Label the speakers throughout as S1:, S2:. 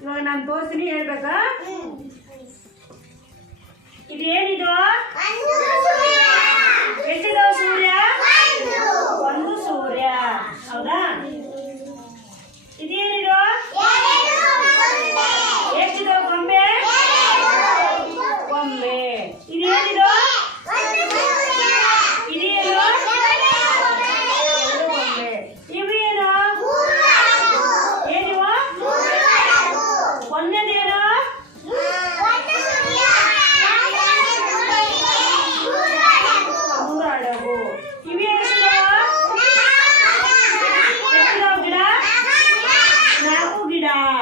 S1: ಇವಾಗ
S2: ನಾನು ತೋರಿಸಿನಿ ಹೇಳ್ಬೇಕಾ? ಇದು ಏನಿದು ಎಷ್ಟು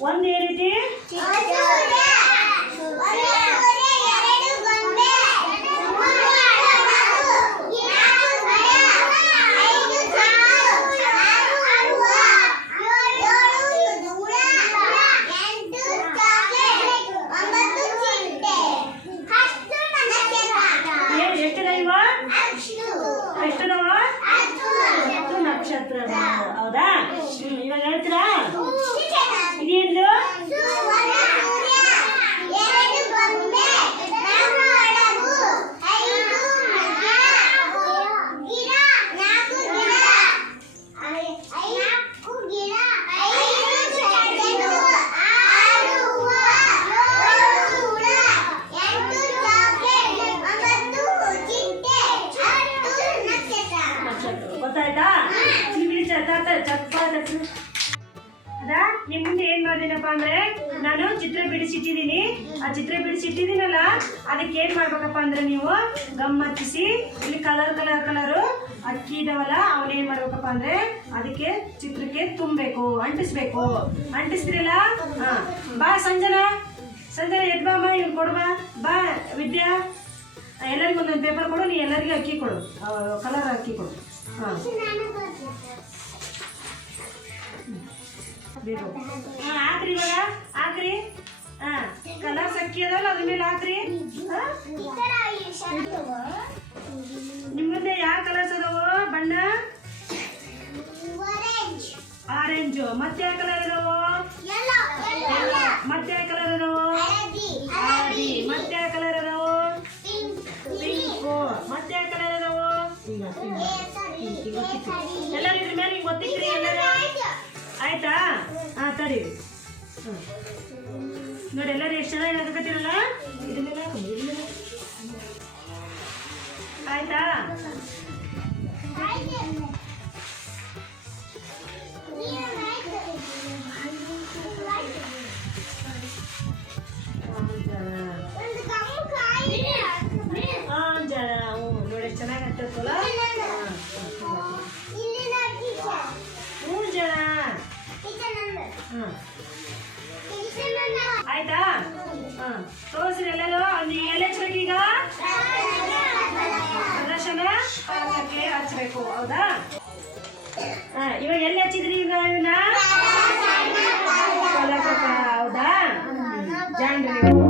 S2: ಒಂದು ಏನಿದೆ ಎಷ್ಟು
S1: ಎಷ್ಟು ಗೊತ್ತಾಯ್ತಾ? ಅದಾ? ಮುಂದೆ ಏನ್ ಮಾಡಿದೀನಪ್ಪ ಅಂದ್ರೆ ನಾನು ಚಿತ್ರ ಬಿಡಿಸಿಟ್ಟಿದ್ದೀನಿ. ಆ ಚಿತ್ರ ಬಿಡಿಸಿಟ್ಟಿದ್ದೀನಲ್ಲ ಅದಕ್ಕೆ ಏನ್ ಮಾಡ್ಬೇಕಪ್ಪ ಅಂದ್ರೆ ನೀವು ಗಮ್ಮತ್ತಿಸಿ ಇಲ್ಲಿ ಕಲರ್ ಕಲರ್ ಕಲರು ಅಕ್ಕಿ ಇದಾವಲ್ಲ ಅವನ್ ಏನ್ ಮಾಡ್ಬೇಕಪ್ಪ ಅಂದ್ರೆ ಅದಕ್ಕೆ ಚಿತ್ರಕ್ಕೆ ತುಂಬಬೇಕು ಅಂಟಿಸ್ಬೇಕು. ಅಂಟಿಸ್ತಿರಲ್ಲ? ಹ. ಬಾ ಸಂಜನಾ. ಸಂಜನಾ ಎದ್ಬಾಮ ಇವ್ ಕೊಡುವ ಬಾ. ವಿದ್ಯಾ. ಎಲ್ಲರಿಗೂ ಒಂದೊಂದು ಪೇಪರ್ ಕೊಡು ನೀ ಎಲ್ಲರಿಗೂ ಅಕ್ಕಿ ಕೊಡು. ಕಲರ್ ಅಕ್ಕಿ ಕೊಡು. ಹಾಕ್ರಿ ಇವಾಗ ಹಾಕ್ರಿ ಹಾ ಕಲರ್ ಸಕ್ಕಿ ಅದಲ್ಲ ಅದ್ರ ಮೇಲೆ ಹಾಕ್ರಿ. ನಿಮ್ಮಂದೆ ಯಾವ ಕಲರ್ಸ್ ಅದಾವ ಬಣ್ಣ? ಆರೆಂಜು ಮತ್ತೆ ಯಾವ ಆಯ್ತಾ? ಹಾಂ ತಡಿ. ನೋಡಿ ಎಲ್ಲರೂ ಎಷ್ಟು ಜನ ಏನಾಗತ್ತಿರಲ್ಲ ಇದನ್ನೆಲ್ಲ ಆಯ್ತಾ? ಬೇಕು ಹೌದಾ ಇವಾಗ ಎಲ್ಲಿ ಹಚ್ಚಿದ್ರಿ ಈಗ ಇವನ್ನ ಹೌದಾ ಜಾಂಡ್ರಿ